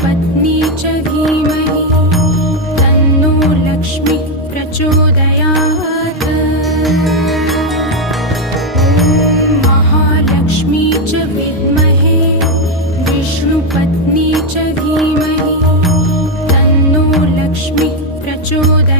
विष्णुपत्नी च धीमहि तन्नो लक्ष्मीः प्रचोदयात्। ॐ महालक्ष्मी च विद्महे विष्णुपत्नी च धीमहि तन्नो लक्ष्मीः प्रचोदयात्।